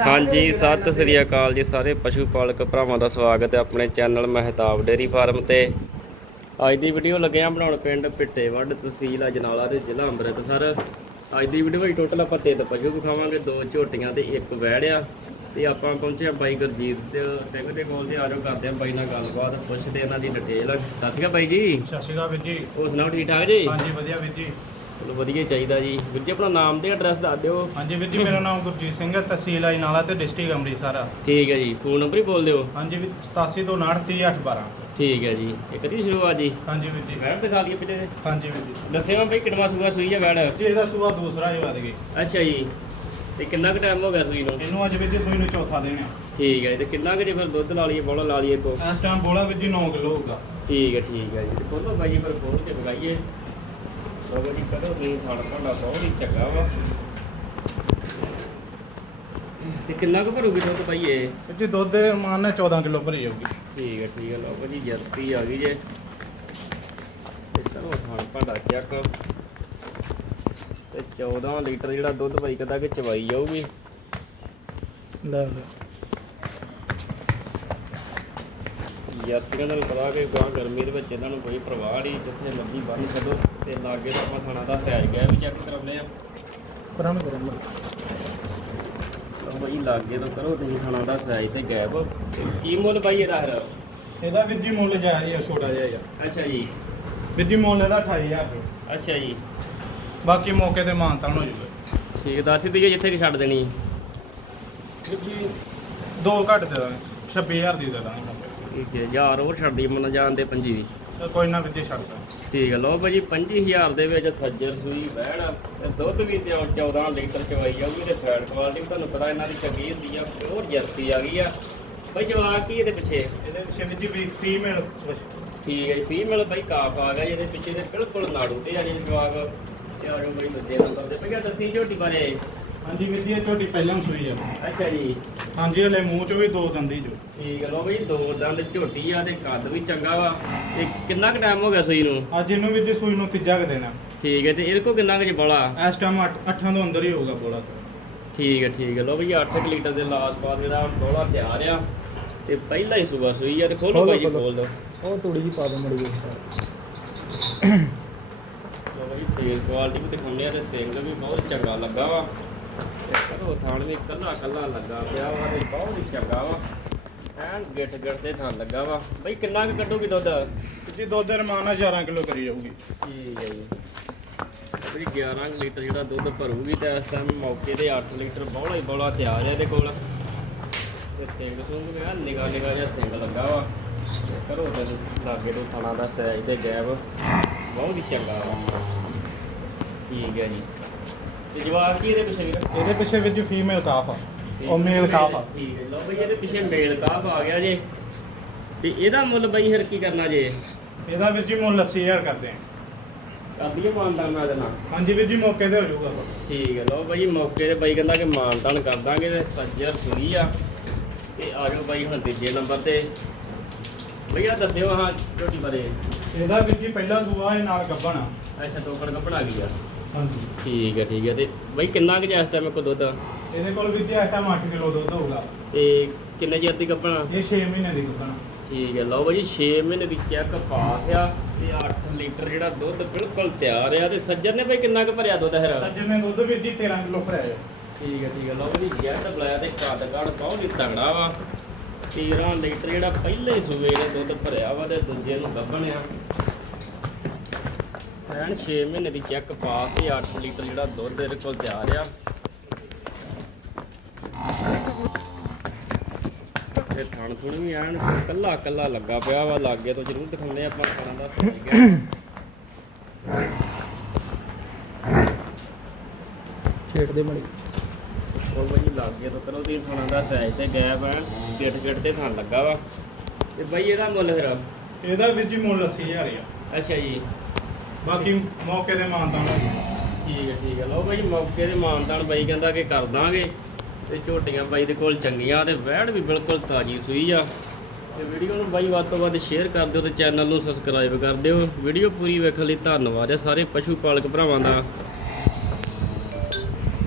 ਹਾਂਜੀ ਸਤਿ ਸ੍ਰੀ ਅਕਾਲ ਜੀ ਸਾਰੇ ਪਸ਼ੂ ਪਾਲਕ ਭਰਾਵਾਂ ਦਾ ਸਵਾਗਤ ਹੈ ਆਪਣੇ ਚੈਨਲ ਮਹਿਤਾਬ ਡੇਰੀ ਫਾਰਮ ਤੇ। ਅੱਜ ਦੀ ਵੀਡੀਓ ਲੱਗੇ ਆ ਬਣਾਉਣ ਪਿੰਡ ਪਿੱਟੇਵੱਡ ਤਹਿਸੀਲ ਅਜਨਾਲਾ ਤੇ ਜ਼ਿਲ੍ਹਾ ਅੰਮ੍ਰਿਤਸਰ। ਅੱਜ ਦੀ ਵੀਡੀਓ ਵਿੱਚ ਟੋਟਲ ਆਪਾਂ ਤਿੰਨ ਪਸ਼ੂ ਵਿਖਾਵਾਂਗੇ ਦੋ ਝੋਟੀਆਂ ਤੇ ਇੱਕ ਵੈੜ ਆ। ਤੇ ਆਪਾਂ ਪਹੁੰਚੇ ਆ ਬਾਈ ਗੁਰਜੀਤ ਸਿੰਘ ਦੇ ਕੋਲ ਤੇ ਆਜੋ ਕਰਦੇ ਆ ਬਾਈ ਨਾਲ ਗੱਲਬਾਤ ਪੁੱਛਦੇ ਇਹਨਾਂ ਦੀ ਡਿਟੇਲ ਸਤਿ ਸ਼੍ਰੀ ਅਕਾਲ ਬਾਈ ਜੀ। ਸਤਿ ਸ਼੍ਰੀ ਅਕਾਲ ਵੀਰ ਜੀ। ਹੋਰ ਸੁਣਾਓ ਠੀਕ ਠਾਕ ਜੀ? ਹਾਂਜੀ ਵਧੀਆ ਵੀਰ ਜੀ। ਚਲੋ ਵਧੀਆ ਚਾਹੀਦਾ ਜੀ। ਵੀਰ ਜੀ ਆਪਣਾ ਨਾਮ ਤੇ ਐਡਰੈਸ ਦੱਸ ਦਿਓ। ਹਾਂਜੀ ਵੀਰ ਜੀ ਮੇਰਾ ਨਾਮ ਗੁਰਜੀਤ ਸਿੰਘ ਹੈ ਤਹਿਸੀਲ ਆਈਨਾਲਾ ਤੇ ਡਿਸਟ੍ਰਿਕਟ ਅੰਮ੍ਰਿਤਸਰ ਆ। ਠੀਕ ਹੈ ਜੀ ਫੋਨ ਨੰਬਰ ਹੀ ਬੋਲ ਦਿਓ। ਹਾਂਜੀ ਵੀਰ 87 ਤੋਂ 93812 ਠੀਕ ਹੈ ਜੀ ਇਹ ਕਦੀ ਸ਼ੁਰੂਆਤ ਜੀ? ਹਾਂਜੀ ਵੀਰ ਜੀ। ਵੈੜ ਦਿਖਾ ਲਈਏ ਪਿੱਛੇ। ਹਾਂਜੀ ਵੀਰ ਜੀ। ਦੱਸਿਓ ਬਈ ਕਿੰਨਾ ਸੂਆ ਸੂਈ ਹੈ ਵੈੜ ਜੀ ਇਹਦਾ ਸੂਆ ਦੂਸਰਾ ਹੀ ਵੱਧ ਗਈ ਅੱਛਾ ਜੀ ਤੇ ਕਿੰਨਾ ਕੁ ਟਾਈਮ ਹੋ ਗਿਆ ਸੂਈ ਨੂੰ? ਇਹਨੂੰ ਅੱਜ ਵੀਰ ਜੀ ਸੂਈ ਨੂੰ ਚੌਥਾ ਦੇਣਾ ਠੀਕ ਹੈ ਤੇ ਕਿੰਨਾ ਕੁ ਜੇ ਫਿਰ ਦੁੱਧ ਲਾ ਲਈਏ ਬੋਲਾ ਲਾ ਲਈਏ ਕੋ ਇਸ ਟਾਈਮ ਬੋਲਾ ਵੀਰ ਜੀ 9 ਕਿਲੋ ਹੋਊਗਾ। ਠੀਕ ਹੈ ਠੀਕ ਹੈ ਜੀ ਤੇ ਖੋਲੋ ਬਾਈ ਜੀ ਫਿਰ ਖੋਲ ਕੇ ਬਗਾਈਏ ਲੋ ਜੀ ਕਰੋ ਨਹੀਂ ਥਾਣਾ ਤੁਹਾਡਾ ਬਹੁਤ ਹੀ ਚੰਗਾ ਵਾ। ਤੇ ਕਿੰਨਾ ਕੁ ਭਰੂਗੀ ਦੁੱਧ ਬਾਈ ਇਹ? ਜੀ ਦੁੱਧ ਦੇ ਮਾਨ ਨਾਲ 14 ਕਿਲੋ ਭਰੀ ਜਾਊਗੀ। ਠੀਕ ਹੈ ਠੀਕ ਹੈ ਲਓ ਜੀ ਜਰਸੀ ਆ ਗਈ ਜੇ। ਤੇ ਚਲੋ ਖਾਣ ਭਾਂਡਾ ਚੈੱਕ। ਤੇ 14 ਲੀਟਰ ਜਿਹੜਾ ਦੁੱਧ ਬਾਈ ਕਦਾ ਕਿ ਚਵਾਈ ਜਾਊਗੀ। ਲੈ ਲੈ। ਜਰਸੀਆਂ ਨਾਲ ਪਤਾ ਕਿ ਗਾਂ ਗਰਮੀ ਦੇ ਵਿੱਚ ਇਹਨਾਂ ਨੂੰ ਕੋਈ ਪ੍ਰਵਾਹ ਨਹੀਂ ਜਿੱਥੇ ਮਰਜ਼ੀ ਬੰਨ ਛੱਡੋ ਤੇ ਲਾਗੇ ਤਾਂ ਆਪਾਂ ਥਾਣਾ ਦਾ ਸੈਜ ਗਿਆ ਵੀ ਚੈੱਕ ਕਰਾਉਂਦੇ ਆ। ਪਰਾਂ ਨੂੰ ਕਰਾਂ ਬਾਈ ਲਾਗੇ ਤੋਂ ਕਰੋ ਤੁਸੀਂ ਥਾਣਾ ਦਾ ਸੈਜ ਤੇ ਗੈਪ ਤੇ ਕੀ ਮੁੱਲ ਬਾਈ ਇਹਦਾ ਫਿਰ? ਇਹਦਾ ਵੀਰ ਜੀ ਮੁੱਲ ਜਾ ਰਹੀ ਹੈ ਛੋਟਾ ਜਿਹਾ ਆ ਅੱਛਾ ਜੀ। ਵੀਰ ਜੀ ਮੁੱਲ ਇਹਦਾ 28000 ਰੁਪਏ। ਅੱਛਾ ਜੀ। ਬਾਕੀ ਮੌਕੇ ਤੇ ਮਾਨਤਾਨ ਹੋ ਜਾਊਗਾ ਠੀਕ ਦੱਸ ਦਿੱਤੀ ਜਿੱਥੇ ਕਿ ਛੱਡ ਦੇਣੀ ਜੀ ਦੋ ਘੱਟ ਦੇ ਦਾਂਗੇ 26000 ਦੀ ਦੇ ਦਾਂਗੇ ਠੀਕ ਹੈ ਯਾਰ ਮਨ ਜਾਣ ਦੇ ਪੰਜੀ ਦੀ। ਤੇ ਕੋਈ ਨਾ ਜੀ ਛੱਡ ਦਾਂ। ਠੀਕ ਹੈ ਲਓ ਭਾਜੀ 25000 ਦੇ ਵਿੱਚ ਸੱਜਰ ਸੂਈ ਬਹਿਣ ਤੇ ਦੁੱਧ ਵੀ ਤੇ 14 ਲੀਟਰ ਚਵਾਈ ਜਾਊਗੀ ਤੇ ਫੈਟ ਕੁਆਲਿਟੀ ਵੀ ਤੁਹਾਨੂੰ ਪਤਾ ਇਹਨਾਂ ਦੀ ਚੰਗੀ ਹੁੰਦੀ ਆ ਪਿਓਰ ਜਰਸੀ ਆ ਗਈ ਆ। ਭਾਈ ਜਵਾਕ ਕੀ ਇਹਦੇ ਪਿੱਛੇ? ਇਹਦੇ ਪਿੱਛੇ ਵੀਰ ਜੀ ਵੀ ਫੀਮੇਲ ਠੀਕ ਹੈ ਫੀਮੇਲ ਭਾਈ ਕਾਫ ਆ ਗਿਆ ਇਹਦੇ ਪਿੱਛੇ ਦੇ ਬਿਲਕੁਲ ਨਾੜੂ ਤੇ ਆ ਜੀ ਜਵਾਕ। ਤੇ ਆ ਜੋ ਭਾਈ ਬੱਚੇ ਨੰਬਰ ਦੇ ਭਈਆ ਦੱਸੀ ਝੋਟੀ ਬਾਰੇ। ਹਾਂਜੀ ਵੀਰ ਜੀ ਇਹ ਝੋਟੀ ਪਹਿਲਾਂ ਸੂਈ ਆ। ਅੱਛਾ ਜੀ। ਹਾਂਜੀ ਹਲੇ ਮੂੰਹ ਚੋਂ ਵੀ ਦੋ ਦੰਦੀ ਜੋ। ਠੀਕ ਹੈ ਲਓ ਭਾਈ ਦੋ ਦੰਦ ਝੋਟੀ ਆ ਤੇ ਕੱਦ ਵੀ ਚੰਗਾ ਵਾ। ਤੇ ਕਿੰਨਾ ਕੁ ਟਾਈਮ ਹੋ ਗਿਆ ਸੂਈ ਨੂੰ? ਅੱਜ ਇਹਨੂੰ ਵੀਰ ਜੀ ਸੂਈ ਨੂੰ ਤੀਜਾ ਕ ਦੇਣਾ ਠੀਕ ਹੈ ਤੇ ਇਹਦੇ ਕੋ ਕਿੰਨਾ ਕੁ ਜੀ ਬੋਲਾ? ਇਸ ਟਾਈਮ 8 ਤੋਂ ਅੰਦਰ ਹੀ ਹੋਊਗਾ ਬੋਲਾ ਠੀਕ ਹੈ ਠੀਕ ਹੈ ਲੋ ਬਈ 8 ਲੀਟਰ ਦੇ ਲਾਸ ਪਾਸ ਇਹਦਾ ਡੋਲਾ ਤਿਆਰ ਆ। ਤੇ ਪਹਿਲਾ ਹੀ ਸੂਬਾ ਸੂਈ ਆ ਤੇ ਖੋਲੋ ਭਾਈ ਜੀ ਖੋਲੋ। ਦੋ ਉਹ ਥੋੜੀ ਜਿਹੀ ਪਾ ਦੋ ਮੜੀ ਲੋ ਬਈ ਤੇਲ ਕੁਆਲਿਟੀ ਵੀ ਦਿਖਾਉਂਦੇ ਆ ਤੇ ਸਿੰਗ ਵੀ ਬਹੁਤ ਚੰਗਾ ਲੱਗਾ ਵਾ। ਕਰੋ ਥਾਣ ਕੱਲਾ ਕੱਲਾ ਲੱਗਾ ਪਿਆ ਵਾ ਤੇ ਬਹੁਤ ਹੀ ਚੰਗਾ ਵਾ। ਐਨ ਗਿੱਟ ਗਿੱਟ ਤੇ ਥਾਂ ਲੱਗਾ ਵਾ। ਬਈ ਕਿੰਨਾ ਕੁ ਕੱਢੂਗੀ ਦੁੱਧ? ਜੀ ਦੁੱਧ ਦੇ ਰਮਾਨ ਨਾਲ 11 ਕਿਲੋ ਕਰੀ ਜਾਊਗੀ। ਠੀਕ ਹੈ ਜੀ। ਬਈ 11 ਲੀਟਰ ਜਿਹੜਾ ਦੁੱਧ ਭਰੂਗੀ ਤੇ ਇਸ ਟਾਈਮ ਮੌਕੇ ਤੇ 8 ਲੀਟਰ ਬੌਲਾ ਹੀ ਬੌਲਾ ਤਿਆਰ ਹੈ ਇਹਦੇ ਕੋਲ। ਤੇ ਸੁੰਗ ਵੀ ਆ ਨਿਗਾ ਨਿਗਾ ਜਿਹਾ ਸਿੰਘ ਲੱਗਾ ਵਾ। ਕਰੋ ਤੇ ਲਾਗੇ ਤੋਂ ਥਾਣਾ ਦਾ ਸਾਈਜ਼ ਤੇ ਗੈਪ ਬਹੁਤ ਹੀ ਚੰਗਾ ਵਾ। ਠੀਕ ਹੈ ਜੀ। ਤੇ ਜਵਾਬ ਕੀ ਇਹਦੇ ਪਿੱਛੇ ਵੀਰ? ਇਹਦੇ ਪਿੱਛੇ ਵੀਰ ਜੀ ਫੀਮੇਲ ਕਾਫ ਆ। ਉਹ ਮੇਲ ਕਾਫ ਆ। ਠੀਕ ਹੈ ਲਓ ਬਈ ਇਹਦੇ ਪਿੱਛੇ ਮੇਲ ਕਾਫ ਆ ਗਿਆ ਜੇ। ਤੇ ਇਹਦਾ ਮੁੱਲ ਬਈ ਫਿਰ ਕੀ ਕਰਨਾ ਜੇ? ਇਹਦਾ ਵੀਰ ਜੀ ਮੁੱਲ 80000 ਕਰਦੇ ਆ। ਕਰਦੀਏ ਮਾਨਦਾਨ ਨਾਲ? ਦੇਣਾ ਹਾਂਜੀ ਵੀਰ ਜੀ ਮੌਕੇ ਤੇ ਹੋ ਜਾਊਗਾ ਠੀਕ ਹੈ ਲਓ ਬਾਈ ਮੌਕੇ ਤੇ ਬਾਈ ਕਹਿੰਦਾ ਕਿ ਮਾਨਤਾਨ ਕਰ ਦਾਂਗੇ ਤੇ ਸੱਜਰ ਸੁਣੀ ਆ। ਤੇ ਆ ਜਾਓ ਬਾਈ ਹੁਣ ਤੀਜੇ ਨੰਬਰ ਤੇ। ਭਈਆ ਦੱਸਿਓ ਹਾਂ ਝੋਟੀ ਬਾਰੇ। ਇਹਦਾ ਵੀਰ ਜੀ ਪਹਿਲਾ ਸੂਆ ਇਹ ਨਾਲ ਗੱਬਣ ਆ। ਅੱਛਾ ਟੋਕੜ ਕੱਪੜਾ ਆ ਹਾਂਜੀ। ਠੀਕ ਹੈ ਠੀਕ ਹੈ ਤੇ ਬਾਈ ਕਿੰਨਾ ਕੁ ਜਿਹਾ ਇਸ ਟਾਈਮ ਕੋ ਦੁੱਧ? ਇਹਦੇ ਕੋਲ ਵੀਰ ਜੀ ਇਸ ਟਾਈਮ 8 ਕਿਲੋ ਦੁੱਧ ਹੋਊਗਾ। ਤੇ ਕਿੰਨੇ ਚਿਰ ਦੀ ਕੱਪਣਾ ਇਹ 6 ਮਹੀਨੇ ਦੀ ਗੱਬਣ ਠੀਕ ਹੈ ਲਓ ਬਾਈ 6 ਮਹੀਨੇ ਦੀ ਚੈੱਕ ਪਾਸ ਆ ਤੇ 8 ਲੀਟਰ ਜਿਹੜਾ ਦੁੱਧ ਬਿਲਕੁਲ ਤਿਆਰ ਆ। ਤੇ ਸੱਜਰ ਨੇ ਬਾਈ ਕਿੰਨਾ ਕੁ ਭਰਿਆ ਦੁੱਧ ਹੈ ਸੱਜਣ ਨੇ ਦੁੱਧ ਵੀਰ ਜੀ 13 ਕਿਲੋ ਭਰਿਆ ਠੀਕ ਹੈ ਠੀਕ ਹੈ ਲਓ ਜੀ ਜੈਟ ਬਲਾਇਆ ਤੇ ਕੱਦ ਬਹੁਤ ਹੀ ਤਗੜਾ ਵਾ। 13 ਲੀਟਰ ਜਿਹੜਾ ਪਹਿਲੇ ਸੂਏ ਨੇ ਦੁੱਧ ਭਰਿਆ ਵਾ ਤੇ ਦੂਜੇ ਨੂੰ ਗੱਭਣਿਆ ਐਨ 6 ਮਹੀਨੇ ਦੀ ਚੈੱਕ ਪਾਸ ਤੇ 8 ਲੀਟਰ ਜਿਹੜਾ ਦੁੱਧ ਇਹਦੇ ਕੋਲ ਤਿਆਰ ਆ। ਤੇ ਥਣ ਥੁਣ ਵੀ ਐਨ ਕੱਲਾ ਕੱਲਾ ਲੱਗਾ ਪਿਆ ਵਾ, ਲਾਗੇ ਤੋਂ ਜ਼ਰੂਰ ਦਿਖਾਉਂਦੇ ਆਪਾਂ ਥਣਾਂ ਦਾ ਸਹੀ ਗਿਆ। ਛੇੜ ਦੇ ਮੜੀ। ਉਹ ਬਈ ਲਾਗੇ ਤੋਂ ਕਰੋ ਤੁਸੀਂ ਥਣਾਂ ਦਾ ਸਾਈਜ਼ ਤੇ ਗੈਪ ਐ ਗਿੱਟ ਗਿੱਟ ਤੇ ਥਣ ਲੱਗਾ ਵਾ। ਤੇ ਬਈ ਇਹਦਾ ਮੁੱਲ ਫਿਰ? ਇਹਦਾ ਵੀਰ ਜੀ ਮੁੱਲ 80000 ਹੀ ਆ। ਅੱਛਾ ਜੀ। ਬਾਕੀ ਮੌਕੇ ਤੇ ਮਾਨਤਾਨ ਠੀਕ ਹੈ ਠੀਕ ਹੈ ਲਓ ਬਾਈ ਮੌਕੇ ਤੇ ਮਾਨਤਾਨ ਬਾਈ ਕਹਿੰਦਾ ਕਿ ਕਰ ਦਾਂਗੇ। ਤੇ ਝੋਟੀਆਂ ਬਾਈ ਦੇ ਕੋਲ ਚੰਗੀਆਂ ਤੇ ਵਹਿੜ ਵੀ ਬਿਲਕੁਲ ਤਾਜੀ ਸੂਈ ਆ। ਤੇ ਵੀਡੀਓ ਨੂੰ ਬਾਈ ਵੱਧ ਤੋਂ ਵੱਧ ਸ਼ੇਅਰ ਕਰ ਦਿਓ ਤੇ ਚੈਨਲ ਨੂੰ ਸਬਸਕ੍ਰਾਈਬ ਕਰ ਦਿਓ। ਵੀਡੀਓ ਪੂਰੀ ਵੇਖਣ ਲਈ ਧੰਨਵਾਦ ਹੈ ਸਾਰੇ ਪਸ਼ੂ ਪਾਲਕ ਭਰਾਵਾਂ ਦਾ।